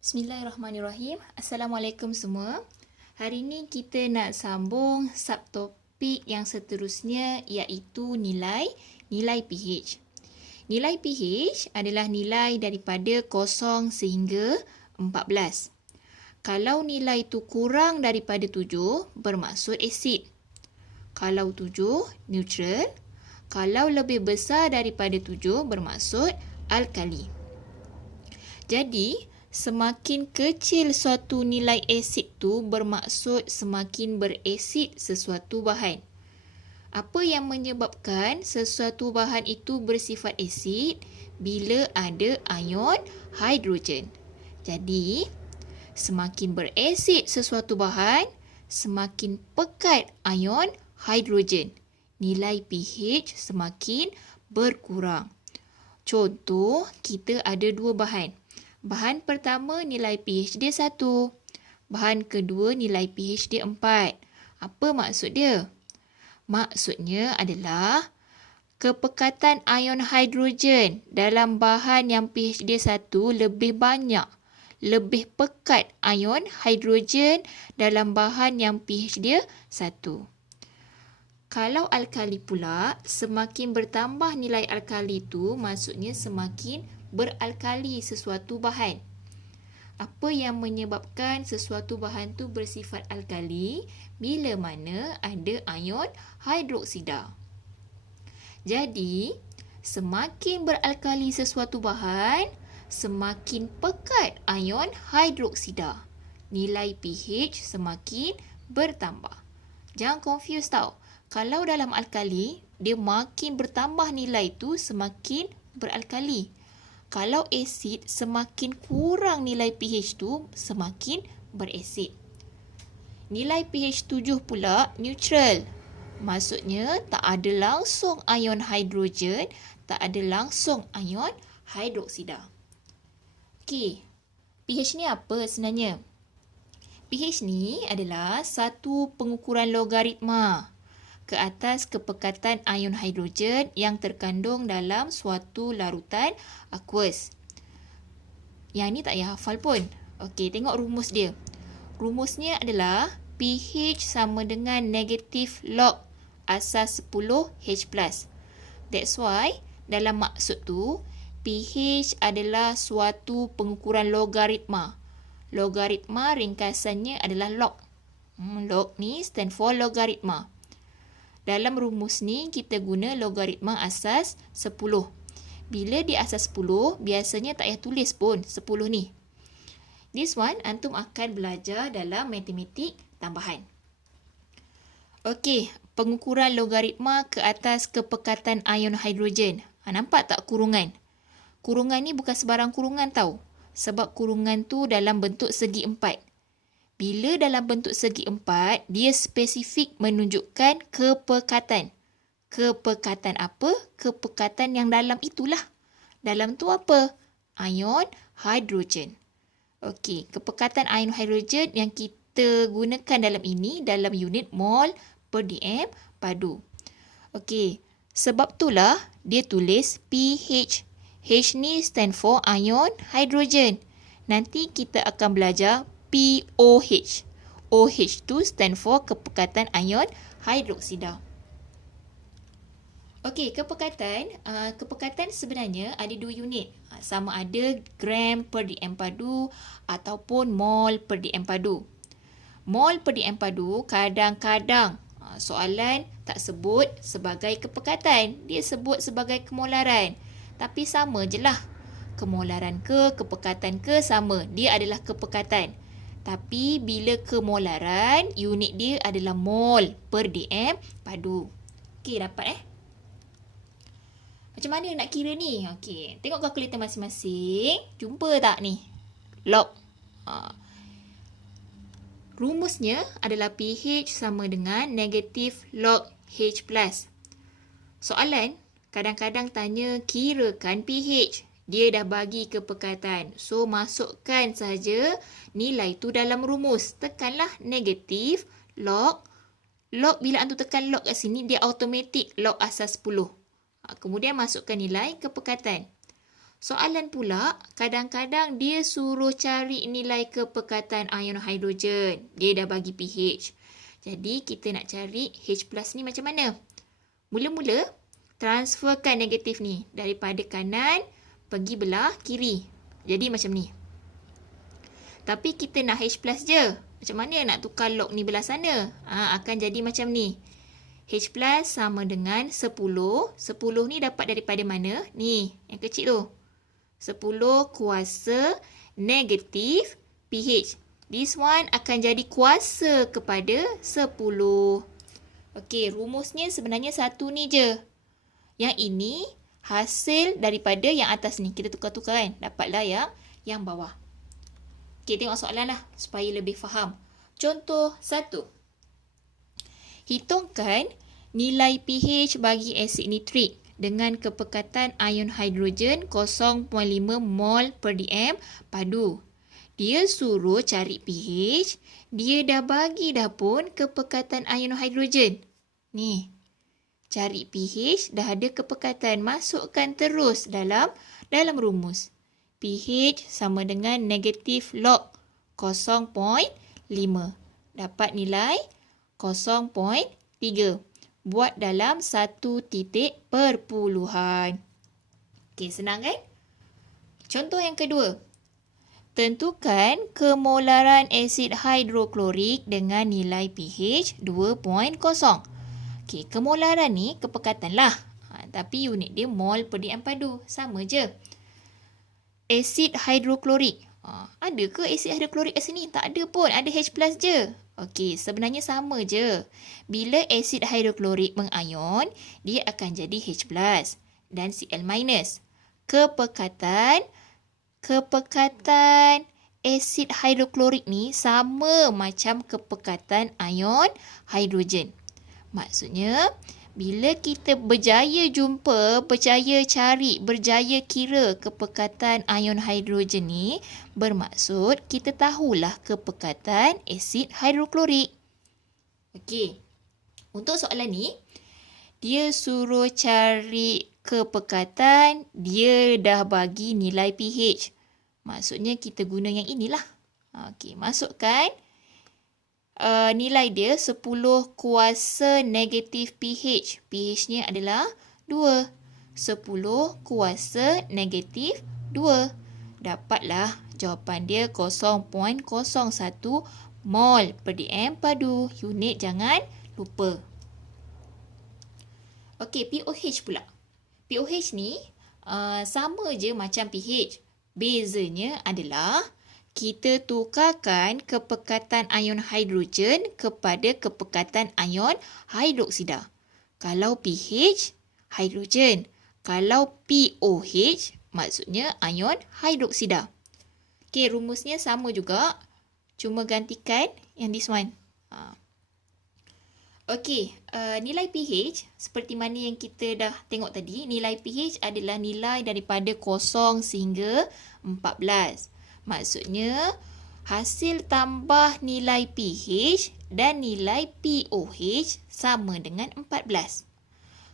Bismillahirrahmanirrahim. Assalamualaikum semua. Hari ini kita nak sambung subtopik yang seterusnya iaitu nilai pH. Nilai pH adalah nilai daripada 0 sehingga 14. Kalau nilai itu kurang daripada 7 bermaksud asid. Kalau 7 neutral. Kalau lebih besar daripada 7 bermaksud alkali. Jadi, semakin kecil suatu nilai asid tu bermaksud semakin berasid sesuatu bahan. Apa yang menyebabkan sesuatu bahan itu bersifat asid? Bila ada ion hidrogen. Jadi, semakin berasid sesuatu bahan, semakin pekat ion hidrogen. Nilai pH semakin berkurang. Contoh, kita ada dua bahan. Bahan pertama nilai pH dia 1. Bahan kedua nilai pH dia 4. Apa maksud dia? Maksudnya adalah kepekatan ion hidrogen dalam bahan yang pH dia 1 lebih banyak. Lebih pekat ion hidrogen dalam bahan yang pH dia 1. Kalau alkali pula, semakin bertambah nilai alkali tu maksudnya semakin beralkali sesuatu bahan. Apa yang menyebabkan sesuatu bahan tu bersifat alkali? Bila mana ada ion hidroksida. Jadi, semakin beralkali sesuatu bahan, semakin pekat ion hidroksida. Nilai pH semakin bertambah. Jangan confuse tau. Kalau dalam alkali, dia makin bertambah nilai tu semakin beralkali. Kalau asid, semakin kurang nilai pH tu, semakin berasid. Nilai pH 7 pula neutral. Maksudnya, tak ada langsung ion hidrogen, tak ada langsung ion hidroksida. Okey, pH ni apa sebenarnya? pH ni adalah satu pengukuran logaritma ke atas kepekatan ion hidrogen yang terkandung dalam suatu larutan aqueous. Yang ni tak payah hafal pun. Okey, tengok rumus dia. Rumusnya adalah pH sama dengan negatif log asas 10 H+. That's why dalam maksud tu pH adalah suatu pengukuran logaritma. Logaritma ringkasannya adalah log. Log ni stand for logaritma. Dalam rumus ni, kita guna logaritma asas 10. Bila di asas 10, biasanya tak payah tulis pun 10 ni. This one, antum akan belajar dalam matematik tambahan. Okey, pengukuran logaritma ke atas kepekatan ion hidrogen. Nampak tak kurungan? Kurungan ni bukan sebarang kurungan tau. Sebab kurungan tu dalam bentuk segi 4. Bila dalam bentuk segi 4, dia spesifik menunjukkan kepekatan. Kepekatan apa? Kepekatan yang dalam itulah. Dalam tu apa? Ion hidrogen. Okey, kepekatan ion hidrogen yang kita gunakan dalam ini dalam unit mol per dm padu. Okey, sebab itulah dia tulis pH. H ni stand for ion hidrogen. Nanti kita akan belajar POH. OH tu stand for kepekatan ion hidroksida. Okey, kepekatan sebenarnya ada dua unit. Sama ada gram per dm padu ataupun mol per dm padu. Mol per dm padu kadang-kadang soalan tak sebut sebagai kepekatan. Dia sebut sebagai kemolaran. Tapi sama je lah. Kemolaran ke, kepekatan ke sama. Dia adalah kepekatan. Tapi bila kemolaran, unit dia adalah mol per dm padu. Okey, dapat Macam mana nak kira ni? Okey, tengok kalkulator masing-masing. Jumpa tak ni? Log. Rumusnya adalah pH sama dengan negatif log H+. Soalan, kadang-kadang tanya kirakan pH. Dia dah bagi kepekatan. So, masukkan saja nilai tu dalam rumus. Tekanlah negatif log. Log, bila antum tekan log kat sini, dia automatik log asas 10. Kemudian masukkan nilai kepekatan. Soalan pula, kadang-kadang dia suruh cari nilai kepekatan ion hidrogen. Dia dah bagi pH. Jadi, kita nak cari H plus ni macam mana? Mula-mula, transferkan negatif ni daripada kanan pergi belah kiri. Jadi macam ni. Tapi kita nak H plus je. Macam mana nak tukar log ni belah sana? Akan jadi macam ni. H plus sama dengan 10. 10 ni dapat daripada mana? Ni, yang kecil tu. 10 kuasa negatif pH. This one akan jadi kuasa kepada 10. Okey, rumusnya sebenarnya satu ni je. Yang ini hasil daripada yang atas ni. Kita tukar-tukar kan? Dapatlah yang bawah. Okey, tengok soalan lah supaya lebih faham. Contoh 1. Hitungkan nilai pH bagi asid nitrik dengan kepekatan ion hidrogen 0.5 mol per dm padu. Dia suruh cari pH, dia dah bagi dah pun kepekatan ion hidrogen. Ni, cari pH, dah ada kepekatan, masukkan terus dalam rumus. pH sama dengan negatif log 0.5. Dapat nilai 0.3. Buat dalam satu titik perpuluhan. Okey, senang kan? Contoh yang kedua. Tentukan kemolaran asid hidroklorik dengan nilai pH 2.0. Okey, kemolaran ni kepekatan lah. Tapi unit dia mol per dm padu. Sama je. Asid hidroklorik. Ada ke asid hidroklorik kat sini? Tak ada pun. Ada H plus je. Okey, sebenarnya sama je. Bila asid hidroklorik mengayon, dia akan jadi H plus dan Cl minus. Kepekatan asid hidroklorik ni sama macam kepekatan ion hidrogen. Maksudnya, bila kita berjaya jumpa, berjaya cari, berjaya kira kepekatan ion hidrogen ni, bermaksud kita tahulah kepekatan asid hidroklorik. Okey. Untuk soalan ni, dia suruh cari kepekatan, dia dah bagi nilai pH. Maksudnya kita guna yang inilah. Okey, masukkan nilai dia 10 kuasa negatif pH. pH-nya adalah 2. 10 kuasa negatif 2. Dapatlah jawapan dia 0.01 mol per dm padu. Unit jangan lupa. Okey, pOH pula. pOH ni sama je macam pH. Bezanya adalah kita tukarkan kepekatan ion hidrogen kepada kepekatan ion hidroksida. Kalau pH, hidrogen. Kalau pOH, maksudnya ion hidroksida. Okey, rumusnya sama juga. Cuma gantikan yang this one. Okey, nilai pH seperti mana yang kita dah tengok tadi. Nilai pH adalah nilai daripada 0 sehingga 14. Maksudnya, hasil tambah nilai pH dan nilai pOH sama dengan 14.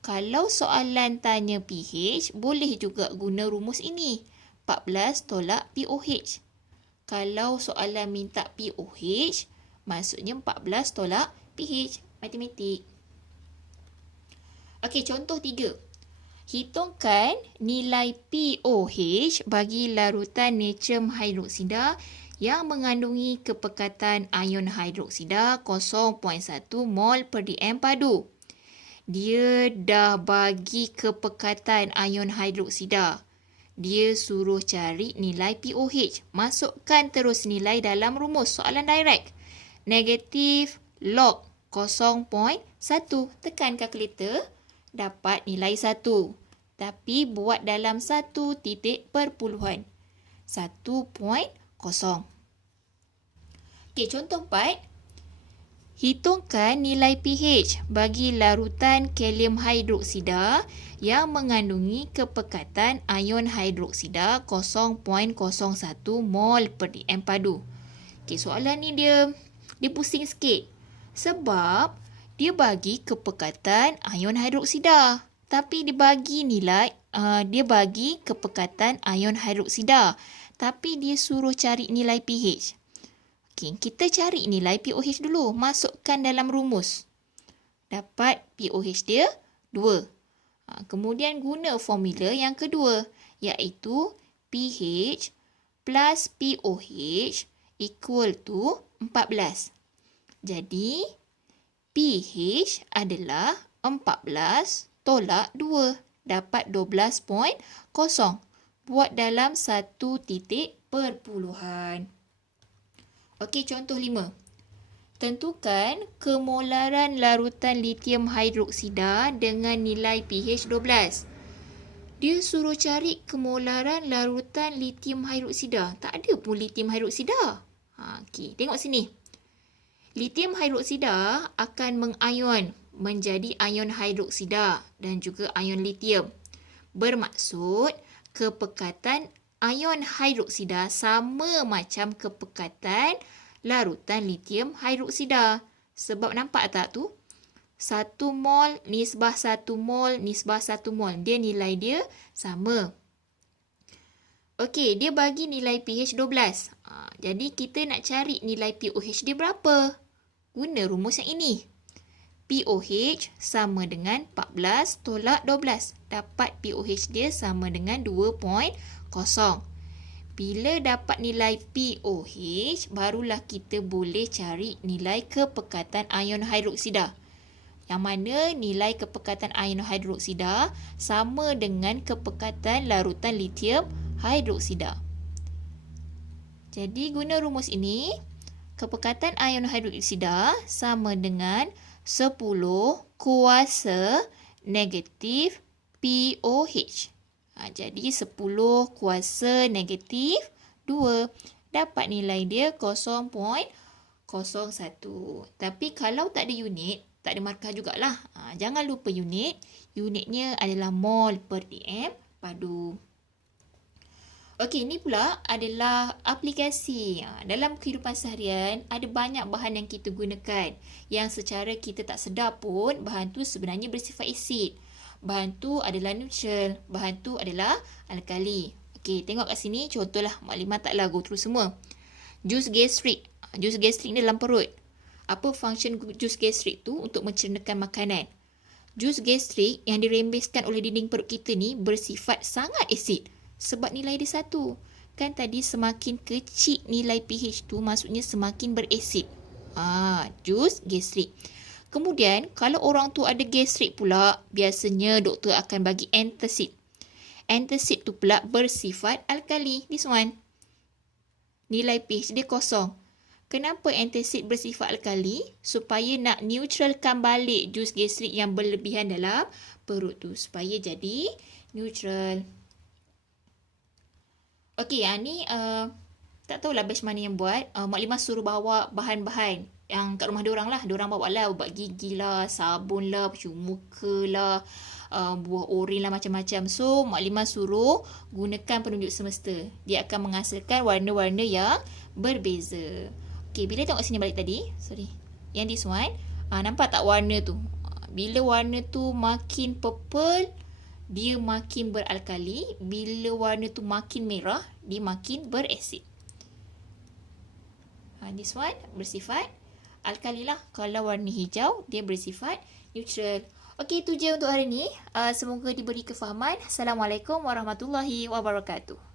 Kalau soalan tanya pH, boleh juga guna rumus ini. 14 tolak pOH. Kalau soalan minta pOH, maksudnya 14 tolak pH. Matematik. Okey, contoh 3. Hitungkan nilai pOH bagi larutan natrium hidroksida yang mengandungi kepekatan ion hidroksida 0.1 mol per dm padu. Dia dah bagi kepekatan ion hidroksida. Dia suruh cari nilai pOH. Masukkan terus nilai dalam rumus. Soalan direct. Negatif log 0.1. Tekan kalkulator. Dapat nilai 1. Tapi buat dalam satu titik perpuluhan. 1.0. Okey, contoh 4. Hitungkan nilai pH bagi larutan kalium hidroksida yang mengandungi kepekatan ion hidroksida 0.01 mol per dm padu. Okey, soalan ni dia pusing sikit. Sebab dia bagi kepekatan ion hidroksida. Tapi dia bagi nilai dia bagi kepekatan ion hidroksida. Tapi dia suruh cari nilai pH. Okey, kita cari nilai pOH dulu. Masukkan dalam rumus. Dapat pOH dia 2. Kemudian guna formula yang kedua, iaitu pH plus pOH equal to 14. Jadi, pH adalah 14 tolak 2. Dapat 12.0. Buat dalam 1 titik perpuluhan. Okey, contoh 5. Tentukan kemolaran larutan litium hidroksida dengan nilai pH 12. Dia suruh cari kemolaran larutan litium hidroksida. Tak ada pun litium hidroksida. Okey, tengok sini. Litium hidroksida akan mengion menjadi ion hidroksida dan juga ion litium. Bermaksud, kepekatan ion hidroksida sama macam kepekatan larutan litium hidroksida. Sebab nampak tak tu? 1 mol, nisbah 1 mol, nisbah 1 mol. Dia nilai dia sama. Okey, dia bagi nilai pH 12. Jadi kita nak cari nilai pOH dia berapa? Guna rumus yang ini. pOH sama dengan 14 tolak 12. Dapat pOH dia sama dengan 2.0. Bila dapat nilai pOH, barulah kita boleh cari nilai kepekatan ion hidroksida. Yang mana nilai kepekatan ion hidroksida sama dengan kepekatan larutan litium hidroksida. Jadi guna rumus ini, kepekatan ion hidroksida sama dengan 10 kuasa negatif pOH. Jadi 10 kuasa negatif 2. Dapat nilai dia 0.01. Tapi kalau tak ada unit, tak ada markah jugalah. Jangan lupa unit. Unitnya adalah mol per dm padu. Okey, ini pula adalah aplikasi. Dalam kehidupan seharian, ada banyak bahan yang kita gunakan. Yang secara kita tak sedar pun, bahan tu sebenarnya bersifat asid. Bahan tu adalah neutral. Bahan tu adalah alkali. Okey, tengok kat sini. Contohlah, maklumat taklah go through semua. Jus gastrik. Jus gastrik ni dalam perut. Apa function jus gastrik tu untuk mencernakan makanan? Jus gastrik yang dirembeskan oleh dinding perut kita ni bersifat sangat asid. Sebab nilai dia 1. Kan tadi semakin kecil nilai pH tu, maksudnya semakin berasid. Jus gastrik. Kemudian, kalau orang tu ada gastrik pula, biasanya doktor akan bagi antacid. Antacid tu pula bersifat alkali. This one. Nilai pH dia 0. Kenapa antacid bersifat alkali? Supaya nak neutralkan balik jus gastrik yang berlebihan dalam perut tu. Supaya jadi neutral. Okey, ni tak tahulah batch mana yang buat. Maklimah suruh bawa bahan-bahan yang kat rumah diorang lah. Diorang bawa lah ubat gigi lah, sabun lah, pencuci muka lah, buah oren lah, macam-macam. So, maklimah suruh gunakan penunjuk semesta. Dia akan menghasilkan warna-warna yang berbeza. Okey, bila tengok sini balik tadi, sorry. Yang this one, nampak tak warna tu? Bila warna tu makin purple, dia makin beralkali. Bila warna tu makin merah, dia makin berasid. This one bersifat alkali lah. Kalau warna hijau, dia bersifat neutral. Okey, itu je untuk hari ni. Semoga diberi kefahaman. Assalamualaikum warahmatullahi wabarakatuh.